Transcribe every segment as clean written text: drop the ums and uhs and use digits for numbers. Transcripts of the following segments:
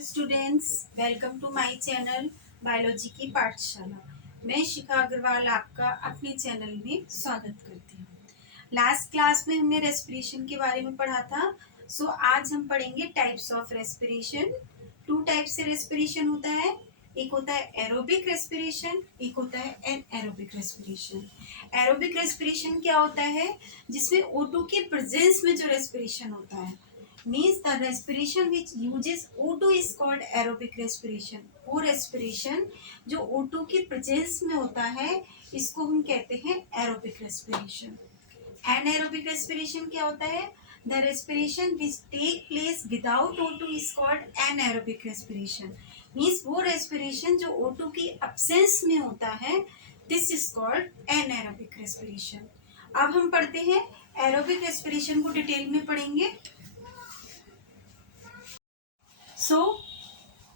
Students, welcome to my channel biology की पाठशाला। मैं शिखा अग्रवाल आपका अपने चैनल में स्वागत करती हूँ। लास्ट क्लास में हमने रेस्पिरेशन के बारे में पढ़ा था। आज हम पढ़ेंगे types of respiration. Two type से रेस्पिरेशन होता है। एक होता है एरोबिक रेस्पिरेशन, एक होता है एनएरोबिक रेस्पिरेशन। एरोबिक रेस्पिरेशन क्या होता है? जिसमें O2 के प्रेजेंस में जो रेस्पिरेशन होता है, means the respiration which uses O2 is called aerobic respiration। वो respiration जो O2 की प्रेजेंस में होता है, इसको हम कहते हैं aerobic respiration। anaerobic respiration क्या होता है? The respiration which take place without O2 is called anaerobic respiration। means वो respiration जो O2 की absence में होता है, this is called anaerobic respiration। अब हम पढ़ते हैं aerobic respiration को डिटेल में पढ़ेंगे।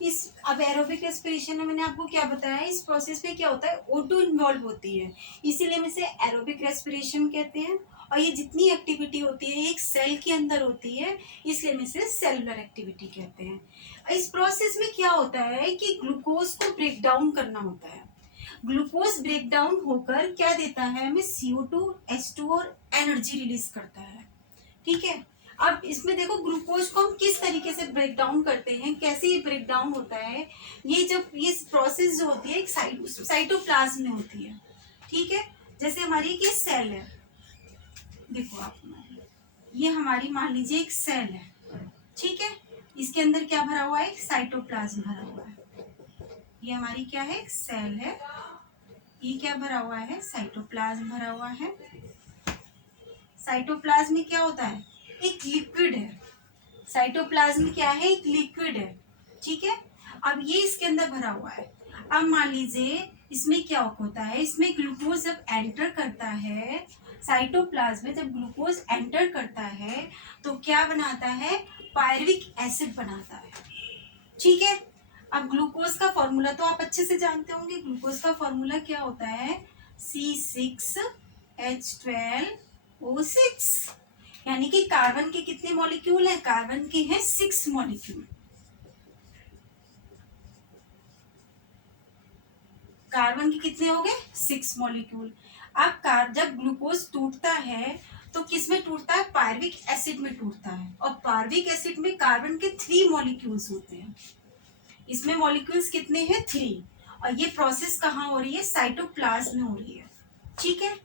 इस अब एरोबिक रेस्पिरेशन में मैंने आपको क्या बताया, इस प्रोसेस में क्या होता है, O2 इन्वॉल्व होती है, इसीलिए हम इसे एरोबिक रेस्पिरेशन कहते हैं। और ये जितनी एक्टिविटी होती है एक सेल के अंदर होती है, इसलिए हम इसे सेलुलर एक्टिविटी कहते हैं। इस प्रोसेस में क्या होता है कि ग्लूकोज को ब्रेक डाउन करना होता है। ग्लूकोज ब्रेक डाउन होकर क्या देता है हमें, CO2, H2 और एनर्जी रिलीज करता है। ठीक है। अब इसमें देखो ग्लूकोज को हम किस तरीके से ब्रेक डाउन करते हैं, कैसे ये ब्रेक डाउन होता है। ये प्रोसेस जो होती है एक साइटोप्लाज्म में होती है। ठीक है। जैसे हमारी ये सेल है, देखो आप, ये हमारी मान लीजिए एक सेल है। ठीक है। इसके अंदर क्या भरा हुआ है, साइटोप्लाज्म भरा हुआ है। ये हमारी क्या है, सेल है। ये क्या भरा हुआ है, साइटोप्लाज्म भरा हुआ है। साइटोप्लाज्म में क्या होता है, एक लिक्विड है। साइटोप्लाज्म क्या है, एक लिक्विड है। ठीक है। अब ये इसके अंदर भरा हुआ है। अब मान लीजिए इसमें क्या होता है, इसमें ग्लूकोज जब एंटर करता है, साइटोप्लाज्म में जब ग्लूकोज एंटर करता है तो क्या बनाता है, पायरुविक एसिड बनाता है। ठीक है। अब ग्लूकोज का फॉर्मूला तो आप अच्छे से जानते होंगे। ग्लूकोज का फॉर्मूला क्या होता है, C6H12O6। यानी कि कार्बन के कितने मॉलिक्यूल हैं, कार्बन के हैं 6 मॉलिक्यूल। कार्बन के कितने हो गए, 6 मॉलिक्यूल। अब जब ग्लूकोज टूटता है तो किस में टूटता है, पायरुविक एसिड में टूटता है। और पायरुविक एसिड में कार्बन के 3 मॉलिक्यूल्स होते हैं। इसमें मॉलिक्यूल्स कितने हैं, 3। और ये प्रोसेस कहाँ हो रही है, साइटोप्लाज्म में हो रही है। ठीक है।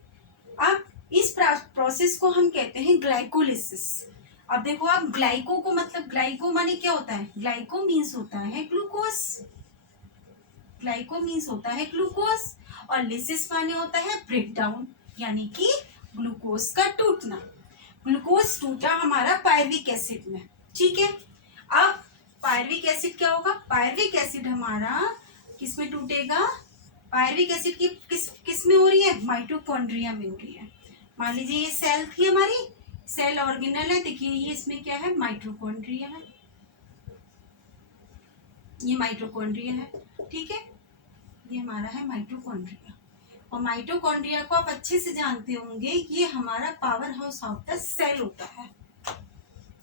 अब इस प्रोसेस को हम कहते हैं ग्लाइकोलिसिस। अब देखो आप, ग्लाइको को मतलब, ग्लाइको माने क्या होता है, ग्लाइको मीन्स होता है ग्लूकोज। ग्लाइको मीन्स होता है ग्लूकोज, और लिसिस माने होता है ब्रेक डाउन, यानी कि ग्लूकोज का टूटना। ग्लूकोज टूटा हमारा पायरुविक एसिड में। ठीक है। अब पायरुविक एसिड क्या होगा, पायरुविक एसिड हमारा किस में टूटेगा, पायरुविक एसिड की किस में हो रही है, माइटोकॉन्ड्रिया में हो रही है। मान लीजिए ये सेल थी हमारी, सेल ऑर्गेनल है। देखिए ये इसमें क्या है, माइटोकॉन्ड्रिया है। ये माइटोकॉन्ड्रिया है। ठीक है। ये हमारा है माइटोकॉन्ड्रिया। और माइटोकॉन्ड्रिया को आप अच्छे से जानते होंगे, ये हमारा power house of the cell होता है।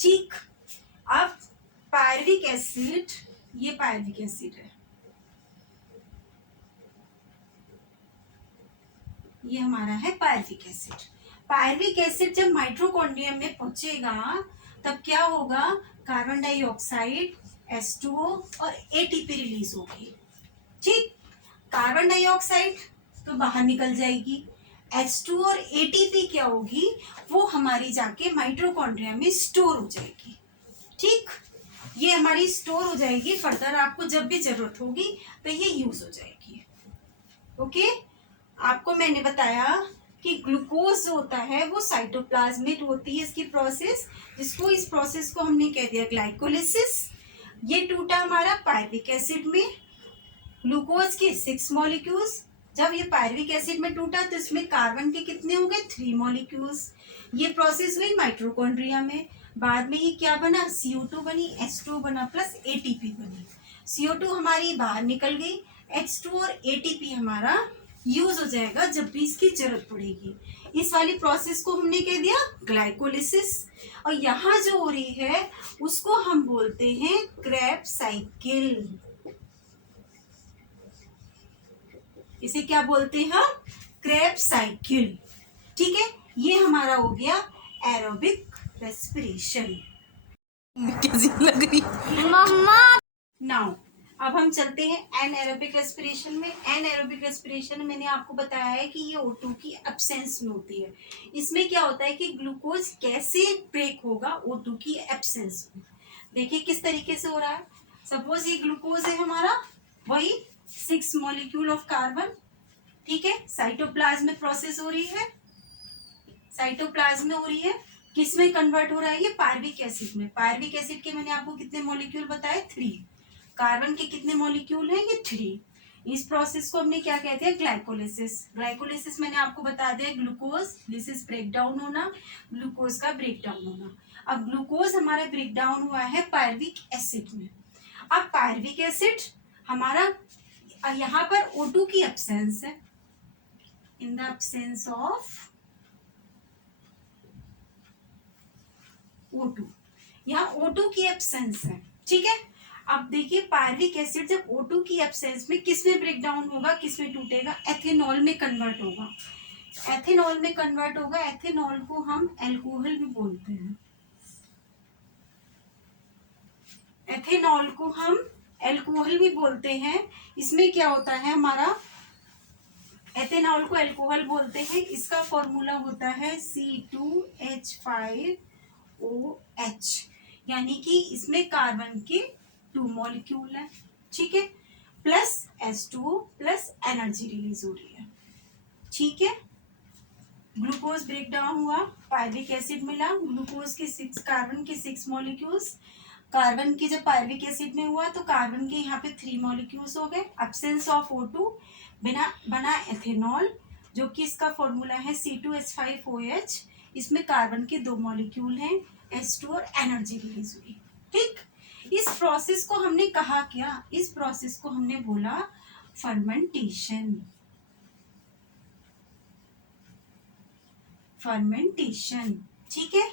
ठीक। अब पायरुविक एसिड, ये पायरुविक एसिड है, ये हमारा है पायरुविक एसिड। पायरुविक एसिड जब माइटोकॉन्ड्रिया में पहुंचेगा तब क्या होगा, कार्बन डाइऑक्साइड, H2O और ATP रिलीज होगी। ठीक। कार्बन डाइऑक्साइड तो बाहर निकल जाएगी, H2 और ATP क्या होगी, वो हमारी जाके माइटोकॉन्ड्रिया में स्टोर हो जाएगी। ठीक। ये हमारी स्टोर हो जाएगी, फर्दर आपको जब भी जरूरत होगी तो ये यूज हो जाएगी। ओके। आपको मैंने बताया कि ग्लूकोज जो होता है वो साइटोप्लाज्म में होती है इसकी प्रोसेस, जिसको इस प्रोसेस को हमने कह दिया ग्लाइकोलिसिस। ये टूटा हमारा पायरुविक एसिड में, ग्लूकोज के 6 मॉलिक्यूल्स। जब ये पायरुविक एसिड में टूटा तो इसमें कार्बन के कितने हो गए, 3 मॉलिक्यूल्स। ये प्रोसेस हुई माइटोकॉन्ड्रिया में। बाद में ये क्या बना, CO2 बनी, H2 बना प्लस ATP बनी। CO2 हमारी बाहर निकल गई, H2 और ATP हमारा यूज हो जाएगा जब भी इसकी जरूरत पड़ेगी। इस वाली प्रोसेस को हमने कह दिया ग्लाइकोलिसिस, और यहाँ जो हो रही है उसको हम बोलते हैं क्रेब्स साइकिल। इसे क्या बोलते हैं हम? Krebs cycle. ठीक है, ये हमारा हो गया एरोबिक रेस्पिरेशन। कैसी लग रही मम्मा। नाउ अब हम चलते हैं एनएरोबिक रेस्पिरेशन में। एनएरोबिक रेस्पिरेशन मैंने आपको बताया है कि ये O2 की एब्सेंस में होती है। इसमें क्या होता है कि ग्लूकोज कैसे ब्रेक होगा O2 की एब्सेंस में। देखिए किस तरीके से हो रहा है। सपोज ये ग्लूकोज है हमारा, वही 6 मॉलिक्यूल ऑफ कार्बन, ठीक है, साइटोप्लाज्म में प्रोसेस हो रही है, साइटोप्लाज्म में हो रही है। किस में कन्वर्ट हो रहा है? ये पायरुविक एसिड में। पायरुविक एसिड के मैंने आपको कितने मॉलिक्यूल बताए? 3। कार्बन के कितने मॉलिक्यूल हैं? ये 3। इस प्रोसेस को हमने क्या कहते हैं? ग्लाइकोलिसिस। ग्लाइकोलिसिस मैंने आपको बता दिया, ग्लूकोज लिसिस ब्रेक डाउन होना, ग्लूकोज का ब्रेक डाउन होना। अब ग्लूकोज हमारा ब्रेक डाउन हुआ है पायरुविक एसिड में। अब पायरुविक एसिड हमारा यहाँ पर O2 की एब्सेंस है, in the absence of O2, यहाँ O2 की एब्सेंस है। ठीक है, अब देखिए पायरुविक एसिड जब O2 की एब्सेंस में किस में ब्रेक डाउन होगा, किस में टूटेगा? एथेनॉल में कन्वर्ट होगा। एथेनॉल में कन्वर्ट होगा। एथेनॉल को हम अल्कोहल भी बोलते हैं। एथेनॉल को हम अल्कोहल भी बोलते हैं। इसमें क्या होता है हमारा, एथेनॉल को अल्कोहल बोलते हैं। इसका फॉर्मूला होता है C2H5OH, यानी कि इसमें कार्बन के 2 मॉलिक्यूल है, ठीक है, plus H2O plus energy release हो रही है। ठीक है, ग्लूकोज ब्रेक डाउन हुआ, पायरुविक एसिड मिला, ग्लूकोज के 6 कार्बन के 6 मॉलिक्यूल्स। कार्बन की जब पायरुविक एसिड में हुआ तो कार्बन के यहाँ पे 3 मॉलिक्यूल्स हो गए। एब्सेंस ऑफ O2 बना एथेनॉल, जो कि इसका फॉर्मूला है C2H5OH। इसमें कार्बन के 2 मॉलिक्यूल हैं, H2 और एनर्जी रिलीज हुई। ठीक, इस प्रोसेस को हमने कहा क्या? इस प्रोसेस को हमने बोला फर्मेंटेशन। फर्मेंटेशन, ठीक है।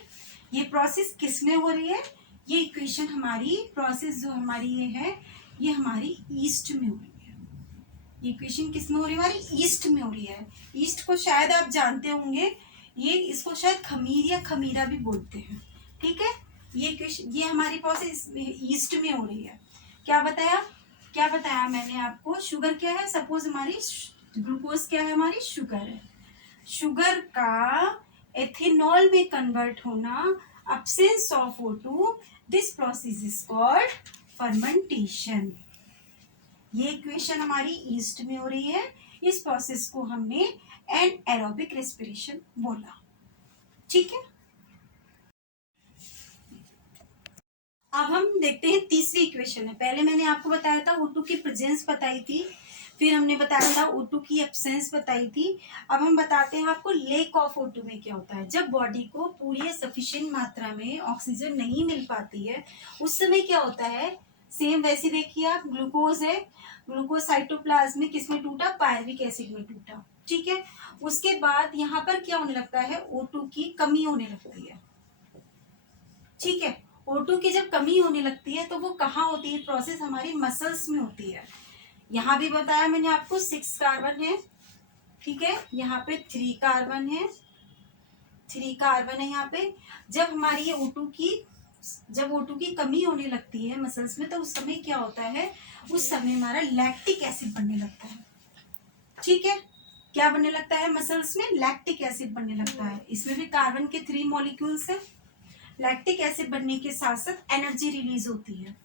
ये प्रोसेस किस में हो रही है? ये इक्वेशन हमारी प्रोसेस जो हमारी ये है, ये हमारी ईस्ट में हो रही है। ये इक्वेशन किस में हो रही है? हमारी ईस्ट में हो रही है। ईस्ट को शायद आप जानते होंगे, ये इसको शायद खमीर या खमीरा भी बोलते हैं। ठीक है, ये इक्वेशन, ये हमारी प्रोसेस ईस्ट में हो रही है। क्या बताया मैंने आपको? शुगर क्या है? सपोज हमारी ग्लूकोज क्या है? हमारी शुगर है। शुगर का एथेनॉल में कन्वर्ट होना, absence of O2, this process is called fermentation। ये इक्वेशन हमारी ईस्ट में हो रही है। इस प्रोसेस को हमने एनाएरोबिक रेस्पिरेशन बोला। ठीक है, अब हम देखते हैं तीसरी इक्वेशन है। पहले मैंने आपको बताया था O2 की प्रेजेंस बताई थी, फिर हमने बताया था O2 की एब्सेंस बताई थी। अब हम बताते हैं आपको लेक ऑफ O2 में क्या होता है। जब बॉडी को पूरी सफिशिएंट मात्रा में ऑक्सीजन नहीं मिल पाती है, उस समय क्या होता है? सेम वैसे देखिए आप, ग्लूकोज है, ग्लूकोज साइटोप्लाज्म में किस में टूटा? पायरुविक एसिड में टूटा। ठीक है, उसके बाद यहाँ पर क्या होने लगता है? O2 की कमी होने लगती है। ठीक है, O2 की जब कमी होने लगती है तो वो कहाँ होती है? प्रोसेस हमारी मसल्स में होती है। यहाँ भी बताया मैंने आपको 6 कार्बन है, ठीक है, यहाँ पे 3 कार्बन है, 3 कार्बन है यहाँ पे। जब हमारी ये जब O2 की कमी होने लगती है मसल्स में, तो उस समय क्या होता है? उस समय हमारा लैक्टिक एसिड बनने लगता है। ठीक है, क्या बनने लगता है? मसल्स में लैक्टिक एसिड बनने लगता है। इसमें भी कार्बन के 3 मॉलिक्यूल्स है। लैक्टिक एसिड बनने के साथ साथ एनर्जी रिलीज होती है।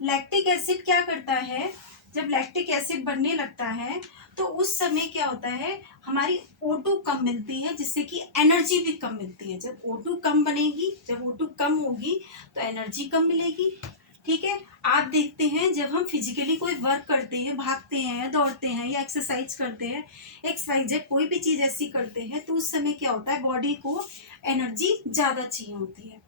लैक्टिक एसिड क्या करता है? जब लैक्टिक एसिड बनने लगता है तो उस समय क्या होता है? हमारी O2 कम मिलती है, जिससे कि एनर्जी भी कम मिलती है। जब O2 कम बनेगी, जब O2 कम होगी तो एनर्जी कम मिलेगी। ठीक है, आप देखते हैं जब हम फिजिकली कोई वर्क करते हैं, भागते हैं, दौड़ते हैं या एक्सरसाइज करते हैं, XYZ कोई भी चीज ऐसी करते हैं, तो उस समय क्या होता है? बॉडी को एनर्जी ज्यादा चाहिए होती है,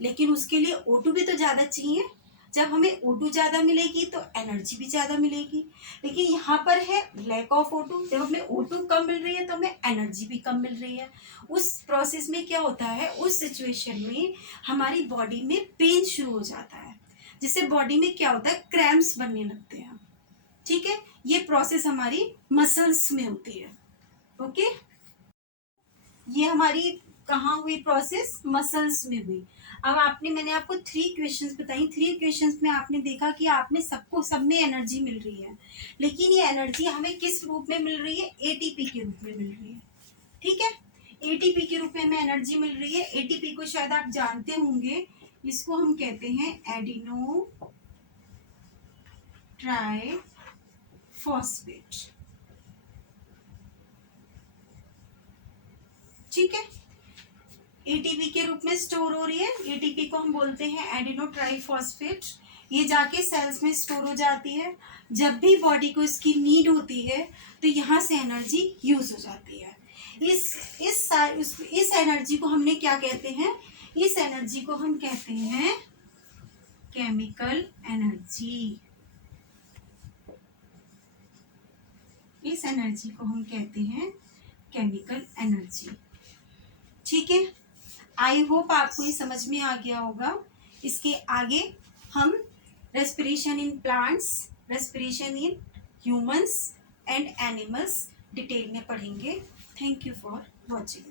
लेकिन उसके लिए O2 भी तो ज्यादा चाहिए। जब हमें O2 ज़्यादा मिलेगी तो एनर्जी भी ज़्यादा मिलेगी, लेकिन यहाँ पर है लैक ऑफ O2। जब हमें O2 कम मिल रही है तो हमें एनर्जी भी कम मिल रही है। उस प्रोसेस में क्या होता है, उस सिचुएशन में हमारी बॉडी में पेन शुरू हो जाता है, जिससे बॉडी में क्या होता है, क्रैम्प्स बनने लगते हैं। ठीक है, ये प्रोसेस हमारी मसल्स में होती है। ओके, ये हमारी कहाँ हुई प्रोसेस, मसल्स में हुई। अब मैंने आपको 3 क्वेश्चंस बताई। 3 क्वेश्चंस में आपने देखा कि आपने सब में एनर्जी मिल रही है, लेकिन ये एनर्जी हमें किस रूप में मिल रही है, एटीपी के रूप में मिल रही है। ठीक है, एटीपी के रूप में हमें एनर्जी मिल रही है। एटीपी को शायद आप जानते होंगे, इसको हम कहते हैं एडिनो ट्राई फॉस्फेट। ठीक है, एटीपी के रूप में स्टोर हो रही है। एटीपी को हम बोलते हैं एडिनो ट्राइफॉस्फेट। ये जाके सेल्स में स्टोर हो जाती है। जब भी बॉडी को इसकी नीड होती है तो यहाँ से एनर्जी यूज हो जाती है। इस एनर्जी को हमने क्या कहते हैं, इस एनर्जी को हम कहते हैं केमिकल एनर्जी। इस एनर्जी को हम कहते हैं केमिकल एनर्जी। ठीक है, आई होप आपको ये समझ में आ गया होगा। इसके आगे हम respiration in plants, respiration in humans and animals detail में पढ़ेंगे। Thank you for watching.